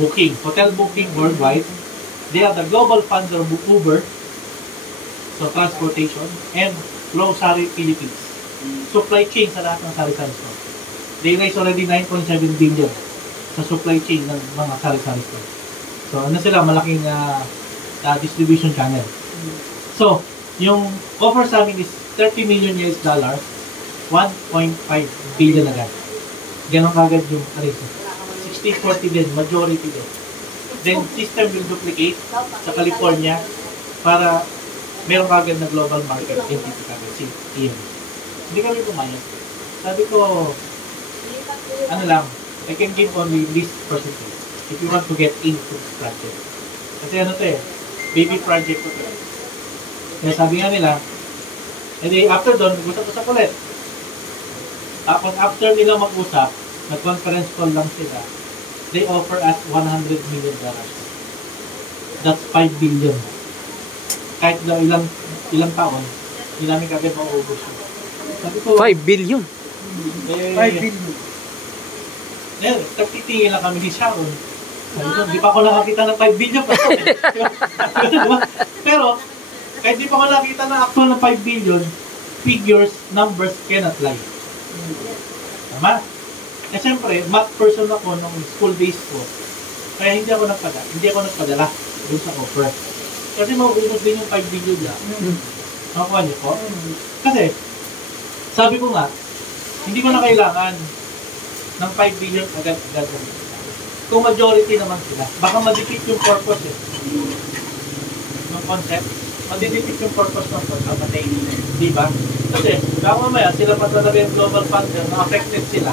booking, hotel booking worldwide. They are the global funder of Uber, so transportation, and Grocery Philippines. Supply chain sa lahat ng sari-sari store. They raised already 9.7 billion sa supply chain ng mga sari-sari store. So, ano sila, malaking distribution channel. So, yung offer sa amin is $30 million, 1.5 billion agad. Ganon kagad yung arrangement. 60-40 din, majority din. Then, system will duplicate sa California para meron kagad na global market entity kagad, si EM. Hindi kami pumayag. Sabi ko, ano lang, I can give only this percentage if you want to get into this project. Kasi ano to baby project ko to. Kaya sabi nga nila, edi after doon, mag-usap-usap ulit. Tapos after nila mag-usap, nag-conference call lang sila, they offer us $100 million. That's 5 billion. Kahit daw ilang taon, hindi namin kagad mauubos yun. Sabi ko, 5 billion? 5 billion. Nagtitingin lang kami ni Sharon. Sabi ko, di pa ako nakakita ng 5 billion. Pero, kahit di pa ako nakakita ng actual ng 5 billion, figures, numbers cannot lie. Tama? Eh siyempre, math person ako nung school days ko. Kaya hindi ako nagpadala doon sa offer. Kasi mauubos din yung 5 billion niya. Nakuha niyo po? Kasi, sabi ko nga, hindi ko na kailangan ng 5 billion agad-agad. Kung majority naman sila, baka ma-defeat yung purpose ng concept. Ma-defeat yung purpose ng concept. Diba? Kasi, baka mamaya sila pa talaga yung global funder na affected sila.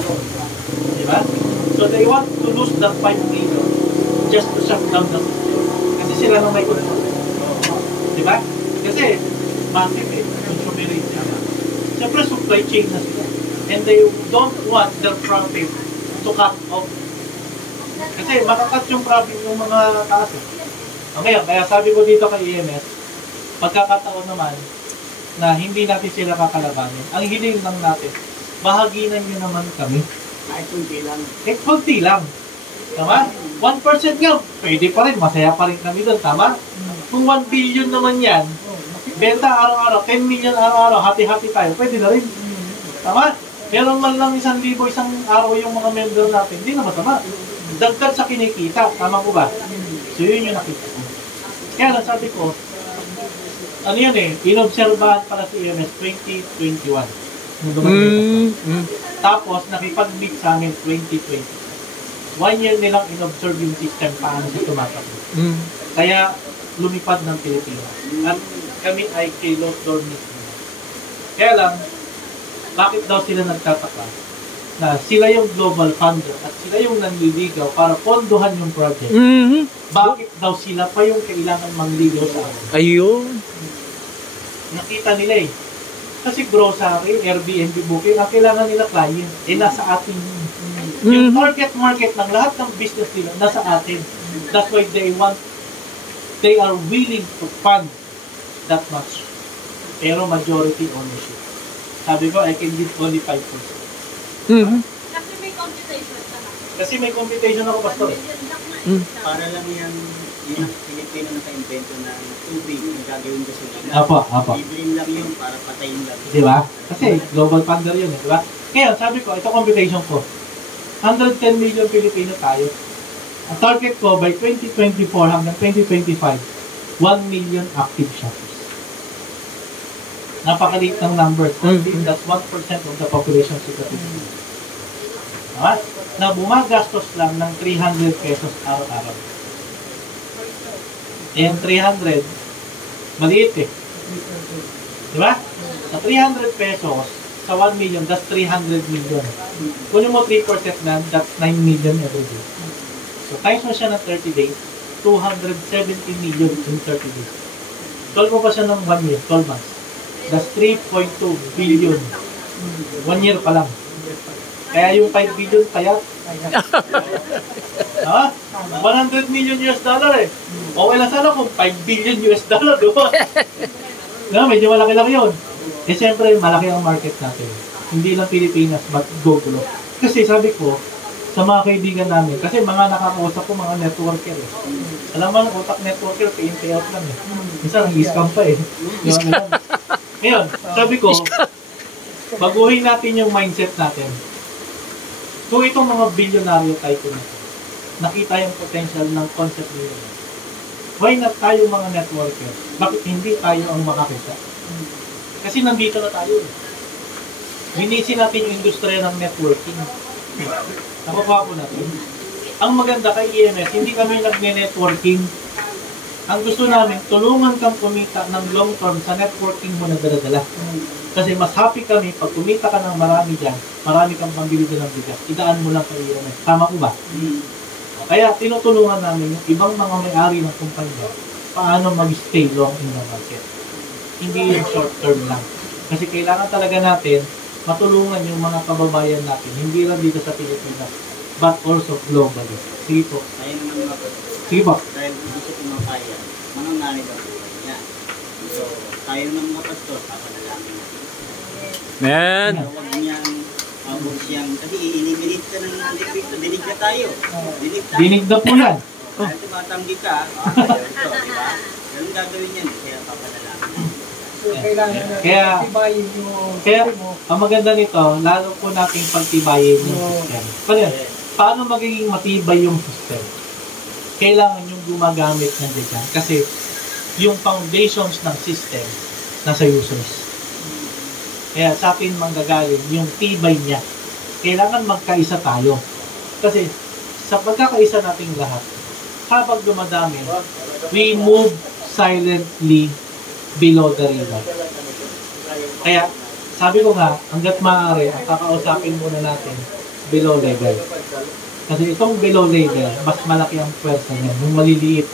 Diba? So, they want to lose that 5 billion just to shut down the system. Kasi sila na may control. Diba? Kasi, massive consumerate siya. Siyempre, supply chain na sila. And they don't want their profit to cut off. Kasi makakat yung profit ng mga taas. Kaya sabi ko dito kay EMS, pagkakataon naman na hindi natin sila kakalabanin. Ang hiling lang natin, bahaginan nyo naman kami. Kahit kunti lang. Kahit kunti lang. Tama? 1% nga, pwede pa rin, masaya pa rin kami doon. Tama? Kung 1 billion naman yan, benta araw-araw, 10 million araw-araw, hati-hati tayo, pwede na rin. Tama? Meron man lang 1,000 isang araw yung mga member natin, hindi na masama. Dagdag sa kinikita, tama ko ba? So yun yung nakita ko. Kaya lang sabi ko, ano yan inobserbahan para si EMS 2021. Tapos nakipag-meet sa amin 2020. 1 year nilang inobserve yung system paano siya tumatakbo. Kaya lumipad ng Pilipinas. At kami ay kay Lord Dormis. Kaya lang, bakit daw sila nagtataka na sila yung global funder at sila yung nanliligaw para pondohan yung project? Bakit daw sila pa yung kailangan mangligaw sa akin? Ayun. Nakita nila Kasi grocery, Airbnb booking, ang kailangan nila client, nasa atin. Yung target market ng lahat ng business nila, nasa atin. That's why they are willing to fund that much. Pero majority ownership. Sabi ko, I can give only 5%. Kasi may computation sa Kasi may computation ako, Pastor. Para lang yan Pilipino naka-invento ng tubig na gagawin ko sila. Apa. Liblin lang yun para patayin lang. Diba? Kasi global funder yun diba? Kaya sabi ko, ito computation ko. 110 million Pilipino tayo. Ang target ko by 2024 hanggang 2025, 1 million active shoppers. Napakaliit ng numbers. That's 1% of the population of the Philippines. Diba? Na bumagastos lang ng 300 pesos araw-araw. And 300, maliit Diba? Sa 300 pesos, sa 1 million, that's 300 million. Kunin mo 3% na, that's 9 million every day. So, times mo siya ng 30 days, 270 million in 30 days. 12 mo pa siya ng 1 year, 12 months. That's 3.2 billion. 1 year pa lang. Kaya yung 5 billion kaya, 100 million US dollar Okay lang sana kung 5 billion US dollar, diba? Medyo malaki-laki yun. Siyempre, malaki ang market natin. Hindi lang Pilipinas, but global. Kasi sabi ko, sa mga kaibigan namin. Kasi mga nakakausap ko, mga networker eh. Alam mo, ang utak networker, pay in pay out lang eh. Minsan, nag-scam pa eh. Ngayon, sabi ko, baguhin natin yung mindset natin. Kung itong mga bilyonaryo tycoon na nakita yung potential ng concept nila, why not tayo mga networker? Bakit hindi tayo ang makakita? Kasi nandito na tayo. Binisin natin yung industriya ng networking. Nakukuha po natin. Ang maganda kay EMS, hindi kami nagne-networking. Ang gusto namin, tulungan kang kumita ng long term sa networking mo na dala-dala. Kasi mas happy kami pag kumita ka ng marami dyan, marami kang pambili dyan ng bigas. Idaan mo lang kay EMS. Tama ko ba? Kaya tinutulungan namin yung ibang mga may-ari ng kumpanya paano mag-stay long in the market. Hindi yung short term lang. Kasi kailangan talaga natin matulungan yung mga kababayan natin, hindi lang dito sa Pilipinas, but also globally. Sige po. Tayo naman mga Sige po. dahil gusto ko mapaya, manangalit ang niya. So, tayo ng mga pastor, papanalangin natin. Man. Huwag niyang mabog siyang, kasi iinibilit ka ng Antikristo, dinig na tayo. Dinig tayo. Dinig na po yan. Dahil tumatanggi ka, ayaw ito, di ba? Ganun gagawin yan, kaya papanalangin natin. So, kailangan na Kaya, tibayin yung Kaya, system mo. ang maganda nito, lalo po nating pagtibayin yung system. Paano magiging matibay yung system? Kailangan yung gumagamit ng dyan. Kasi, yung foundations ng system, nasa users. Kaya sa atin manggagaling, yung tibay niya. Kailangan magkaisa tayo. Kasi, sa pagkakaisa nating lahat, habang dumadami, we move silently below the river. Kaya, sabi ko nga, hanggat maaari, ang kakausapin muna natin, below level. Kasi itong below level, mas malaki ang pwersa niya, yung maliliit.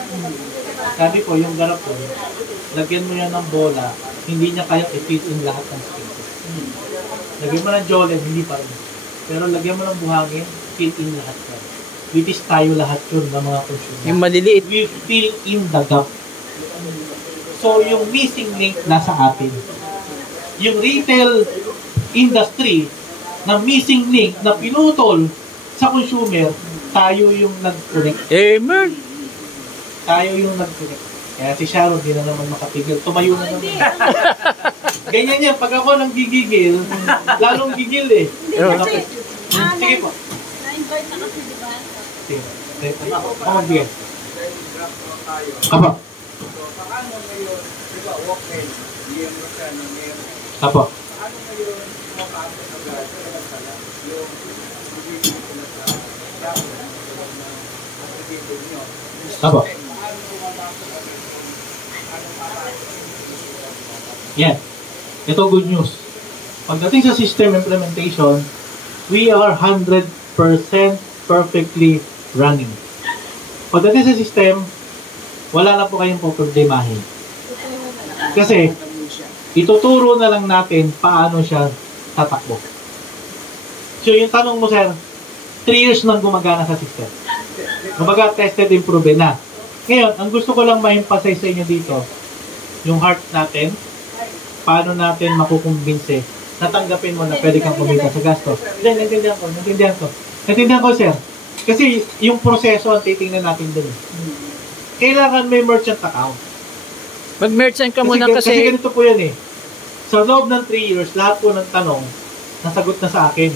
Sabi ko, yung garapon, lagyan mo yan ng bola, hindi niya kaya i-fit in lahat ng spaces. Lagyan mo ng jolen, hindi pa rin. Pero lagyan mo ng buhangin, fill in lahat yan. Which is tayo lahat yun ng mga consumer. Yung maliliit. We fill in the gap. So, yung missing link nasa atin. Yung retail industry na missing link na pinutol sa consumer, tayo yung nag-connect. Amen. Tayo yung nag-connect. Kaya si Sharon, di na naman makapigil. Tumayo na naman. Ganyan yan. Pag ako nang gigigil, lalong gigil eh. Okay. Sige po. Na-invite na kasi, di ba? Sige. Ako magbigay. Apa. Paano ngayon, di ba, walk-in, liyan mo siya ng meron. Apa. Paano ngayon, makapit agad sa sala, yung bibigyan sila sa dapat ng bibigyan nyo. Apa. Paano mapapit agad ano Yan. Ito good news. Pagdating sa system implementation, we are 100% perfectly running. Pagdating sa system, wala na po kayong poproblemahin. Kasi, ituturo na lang natin paano siya tatakbo. So, yung tanong mo, sir, 3 years nang gumagana sa system. Kumbaga, tested, improve na. Ngayon, ang gusto ko lang ma-emphasize sa inyo dito, yung heart natin, paano natin makukumbinse, natanggapin mo na pwede kang kumita sa gastos. Hindi, naintindihan ko. Naintindihan ko, sir. Kasi yung proseso ang titingnan natin dun. Kailangan may merchant account. Mag-merchant ka muna Kasi kasi ganito po yan eh. Sa loob ng 3 years, lahat po ng tanong, nasagot na sa akin.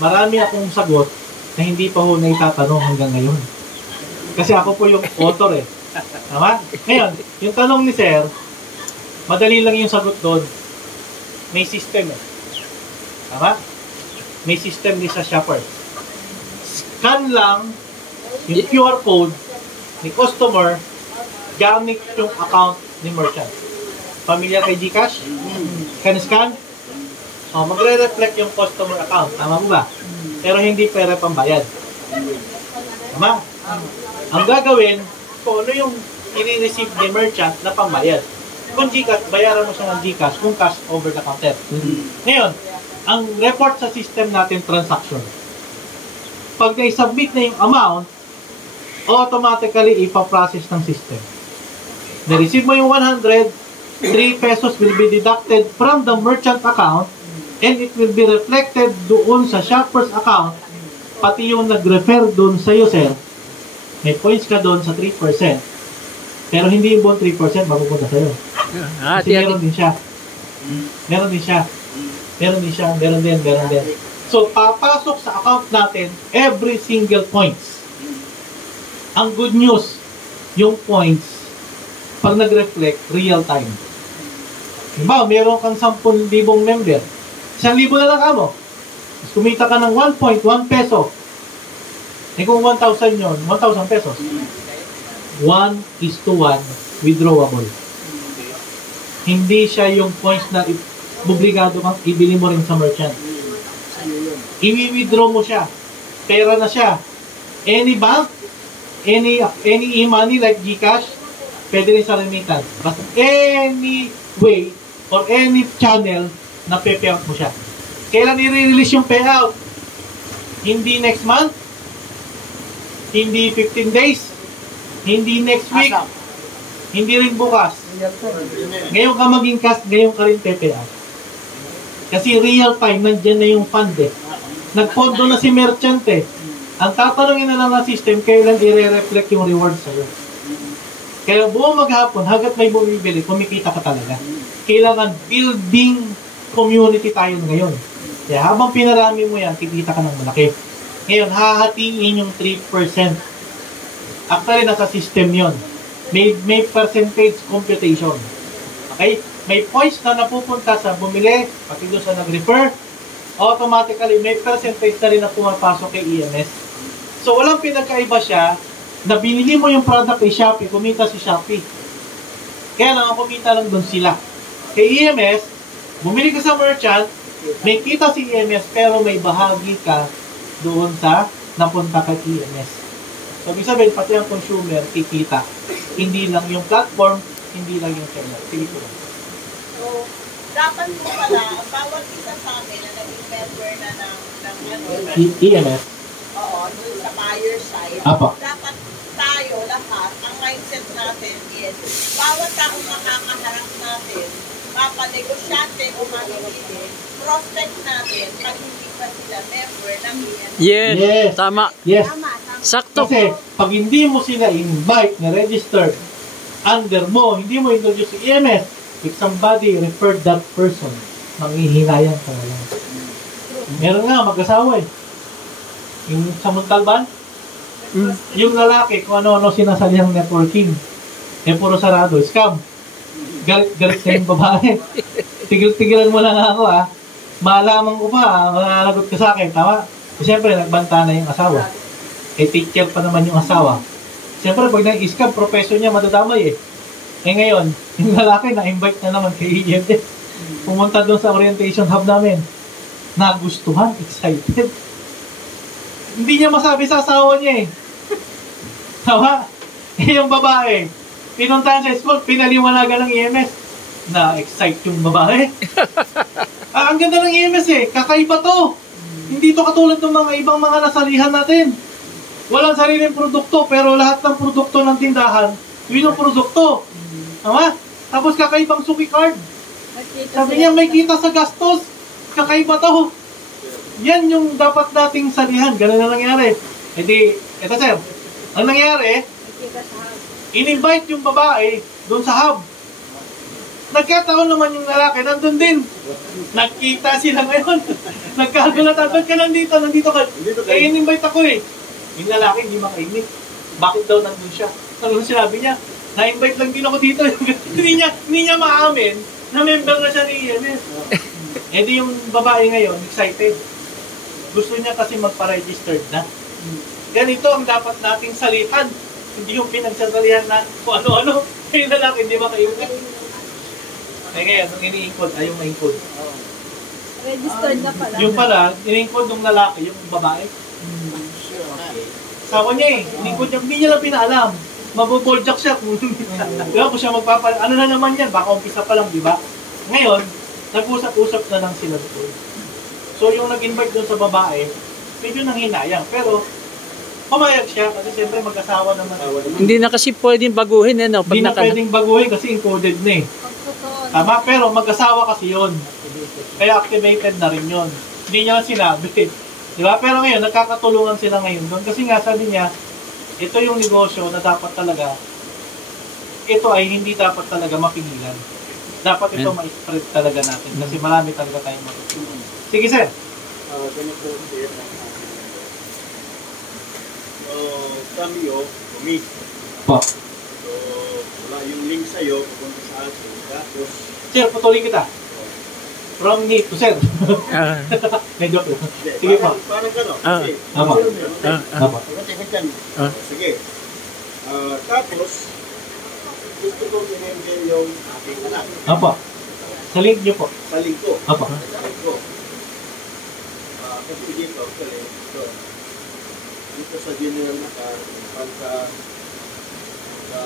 Marami akong sagot na hindi pa ho na itatanong hanggang ngayon. Kasi ako po yung author eh. Tama? Ngayon, yung tanong ni sir, madali lang yung sagot doon. May system eh. Tama? May system ni sa shopper. Scan lang yung QR code ni customer gamit yung account ni merchant. Familiar kay GCash? Scan? Oh, magre-reflect yung customer account. Tama mo ba? Pero hindi pera pambayad. Tama? Ang gagawin, kung ano yung i-receive ni merchant na pambayad. Kung GCash, bayaran mo siya ng GCash kung cash over the counter. Ngayon, ang report sa system natin, transaction. Pag na-submit na yung amount, automatically ipaprocess ng system. Na-receive mo yung 100, 3 pesos will be deducted from the merchant account and it will be reflected doon sa shopper's account pati yung nag-refer doon sa'yo, sir, may points ka doon sa 3%. Pero hindi yung buong 3% mapupunta sa'yo. Kasi meron din siya. Meron din siya. Meron din siya. Meron din. So, papasok sa account natin every single points. Ang good news, yung points, pag nag-reflect, real time. Diba, meron kang 10,000 member. 1,000 na lang ka mo. Mas kumita ka ng 1.1 peso. Eh kung 1,000 yun, 1,000 pesos. 1:1 withdrawable. Hindi siya yung points na obligado kang ibili mo rin sa merchant. I-withdraw mo siya. Pera na siya. Any bank, any e-money like GCash, pwede rin sa remittance. Basta any way or any channel na pe-payout mo siya. Kailan i-release yung payout? Hindi next month, hindi 15 days, hindi next week, hindi rin bukas. Ngayon ka maging cash, ngayon ka rin pe-payout. Kasi real time, nandyan na yung fund eh. Nagpondo na si merchant eh. Ang tatanungin na lang ng system, kailan i-reflect yung reward sa'yo. Kaya buong maghapon, hanggat may bumibili, kumikita ka talaga. Kailangan building community tayo ngayon. Kaya habang pinarami mo yan, kikita ka ng malaki. Ngayon, hahatiin yung 3%. Actually, nasa system yon. May percentage computation. Okay? May points na napupunta sa bumili, pati doon sa nag-refer, automatically may percentage na rin na pumapasok kay EMS. So, walang pinagkaiba siya na binili mo yung product kay Shopee, kumita si Shopee. Kaya lang, ang kumita lang doon sila. Kay EMS, bumili ka sa merchant, may kita si EMS, pero may bahagi ka doon sa napunta kay EMS. So, ibig sabihin, pati ang consumer, kikita. Hindi lang yung platform, hindi lang yung channel. Sige po. So, dapat po pala, ang bawat isa sa amin na naging member na ng EMS? Oo, doon sa buyer side. Apa. Dapat tayo lahat, ang mindset natin is, bawat taong makakaharap natin, mapanegosyante o mamimili, prospect natin pag hindi pa sila member ng EMS. Yes, tama. Yes. Sakto. Kasi, pag hindi mo sila invite na registered under mo, hindi mo introduce si EMS, if somebody referred that person, manghihinayang ka na lang. Meron nga, mag-asawa eh. Yung sa Montalban, yung lalaki, kung ano-ano sinasalihang networking, eh puro sarado, scam. Galit sa yung babae. Tigil-tigilan mo lang ako ha. Maalaman ko pa, mananagot ka sa akin, tama? Eh, siyempre, nagbanta na yung asawa. Eh, teacher pa naman yung asawa. Siyempre, pag nang-scam, profession niya madadamay eh. Eh ngayon, yung lalaki na-invite na naman kay EMS. Pumunta doon sa orientation hub namin. Nagustuhan, excited. Hindi niya masabi sa asawa niya eh. Tama? Eh yung babae, pinuntahan sa school, pinaliwanagan ng EMS. Na-excite yung babae. Ang ganda ng EMS eh, kakaiba to. Hindi to katulad ng mga ibang mga nasalihan natin. Walang sariling produkto, pero lahat ng produkto ng tindahan, yun yung produkto. Tama? Tapos kakaibang suki card. Sabi niya, may kita sa gastos. Kakaiba to. Yan yung dapat nating salihan. Ganun na nangyari. E di, eto sir, ang nangyari, in-invite yung babae doon sa hub. Nagkataon naman yung lalaki, nandun din. Nagkita sila ngayon. Nagkagulatan, ba't ka nandito? Nandito ka. Eh, in-invite ako eh. Yung lalaki, hindi makaimik. Bakit daw nandun siya? Ano sinabi niya? Na-invite lang din ako dito. hindi niya maamin na member na siya ni EMS. Eh di yung babae ngayon, excited. Gusto niya kasi magpa-registered na. Ganito ang dapat nating salihan. Hindi yung pinagsasalihan na kung ano-ano. Yung lalaki, hindi makaimik. Eh ngayon, nung ini-encode, ay yung ma-encode. Registered na pala. Yung pala, ini-encode ng lalaki, yung babae. Sawa niya eh. Hindi niya lang pinaalam. Mabuboljak siya kung diba, kung siya ano na naman yan, baka umpisa pa lang, di ba? Ngayon, nag-usap-usap na lang sila doon. So, yung nag-invite doon sa babae, medyo nanghinayang. Pero, pumayag siya kasi siyempre mag-asawa naman. Hindi na kasi pwedeng baguhin eh, no? Hindi na pwedeng baguhin kasi encoded na eh. Tama, pero mag-asawa kasi yon. Kaya activated na rin yon. Hindi niya lang sinabi. Di ba? Pero ngayon, nagkakatulungan sila ngayon doon. Kasi nga, sabi niya, ito yung negosyo na dapat talaga, ito ay hindi dapat talaga mapigilan. Dapat ito ma-spread talaga natin. Kasi marami talaga tayong matutulungan. Sige, sir. Ganito sir ang ating so, kamiyo, commit. Po. So, wala yung link sa'yo, pupunta sa akin. Tapos, Sir, putulin kita. From me to sir. May joke lang. Sige po. parang gano'n. Ah. Kasi, Tama. Tama. Ikot-ikot yan. Ah. Sige. Tapos, gusto kong i-email yung aking anak. Apo. Sa link niyo po. Sa link ko. Apo. Sa link ko. Kasi dito, actually, dito sa general na pagka sa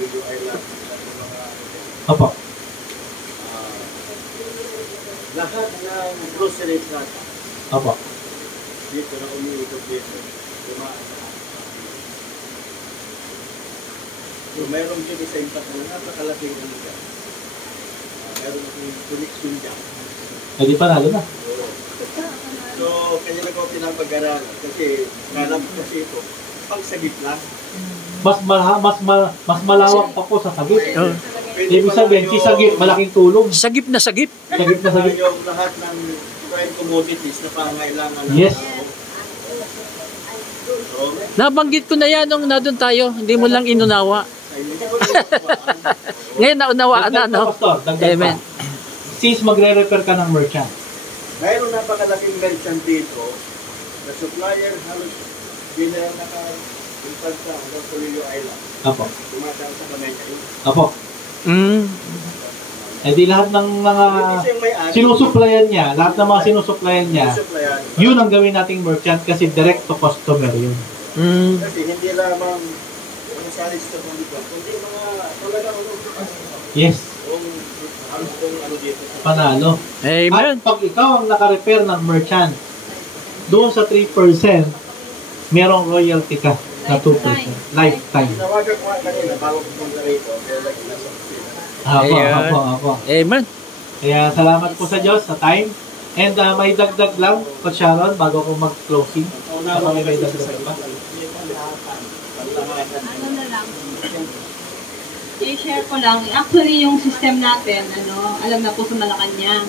Radio Island, sa mga Apo. lahat ng grocery truck Apo. dito na umiikot dito, dumaan sa akin. So, mayroong dito sa impact na napakalaking ano dyan. Mayroon akong connection dyan. Eh, di panalo na. So, kanya na ko pinapag-aral kasi kalam kasi ito, pagsagip lang. Mas malawak pa po sa sagip. Oh. Ibig sabihin, si sagip, malaking tulong. Sagip na sagip. Sagip na sagip. Yung lahat ng prime commodities na pangailangan ng Yes. tao. So, Nabanggit ko na yan nung nandun tayo. Hindi mo lang inunawa. sa hindi ko rin Ngayon naunawaan na, Dagdag pa, no? Pastor. Dagdag pa. Amen. Since magre-refer ka ng merchant. mayroon napakalaking merchant dito na supplier halos general naka-impad sa hanggang sa Lilo Island. Apo. Tumatang sa kamay kayo. Apo. Mm. Eh di lahat ng mga Hindi siya yung may-ari. sinusuplayan niya, lahat ng mga sinusuplayan niya, Supplier. yun ang gawin nating merchant kasi direct to customer yun. Mm. Kasi hindi lamang ano sa lista ng dito, kundi mga talagang Yes. kung ano dito. Panalo. Amen. At pag ikaw ang naka-refer ng merchant, doon sa 3%, merong royalty ka na 2%. Lifetime. Tinawagan ko nga kanina bago pumunta rito, kaya lagi nasa opisina. Apo, Ayan. apo. Amen. Kaya salamat po sa Diyos sa time. And may dagdag lang, Coach Sharon, bago ko mag-closing. Baka may dagdag pa. Ano na lang. I-share ko lang. Actually, yung system natin, alam na po sa Malacanang.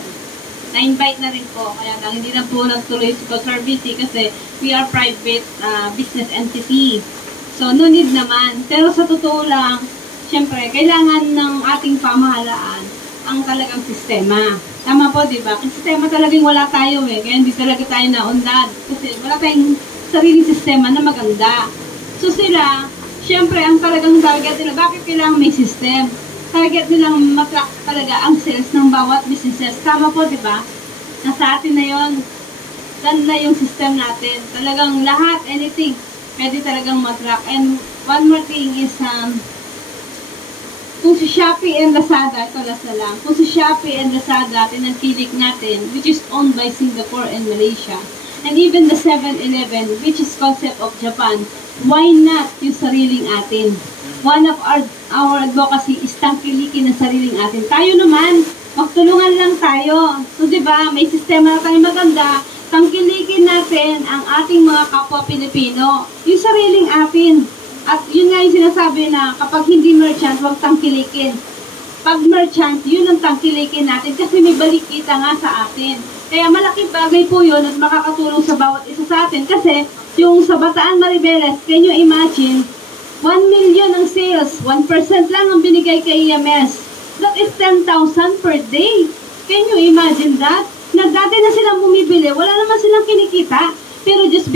Na-invite na rin po. Kaya lang, hindi na po nagtuloy si Coach RBC kasi we are private business entity. So, no need naman. Pero sa totoo lang, syempre, kailangan ng ating pamahalaan ang talagang sistema. Tama po, di ba? Ang sistema talagang wala tayo Kaya hindi talaga tayo naundad. Kasi wala tayong sariling sistema na maganda. So sila, syempre, ang talagang target nila, bakit kailangan may system? Target nilang matrack talaga ang sales ng bawat businesses. Tama po, di ba? Nasa atin na yon. Dan na yung system natin. Talagang lahat, anything, pwede talagang matrack. And one more thing is, kung si Shopee and Lazada, ito last na lang, kung si Shopee and Lazada, tinangkilik natin, which is owned by Singapore and Malaysia, and even the 7-Eleven, which is concept of Japan, why not yung sariling atin? One of our advocacy is tangkilikin ng sariling atin. Tayo naman, magtulungan lang tayo. So, di ba, may sistema na tayo maganda, tangkilikin natin ang ating mga kapwa Pilipino, yung sariling atin. At yun nga yung sinasabi na kapag hindi merchant, huwag tangkilikin. Pag merchant, yun ang tangkilikin natin kasi may balik kita nga sa atin. Kaya malaking bagay po yun at makakatulong sa bawat isa sa atin kasi yung sa Bataan Maribeles, can you imagine, 1 million ang sales, 1% lang ang binigay kay EMS. That is 10,000 per day. Can you imagine that? Na dati na silang bumibili, wala naman silang kinikita. Pero just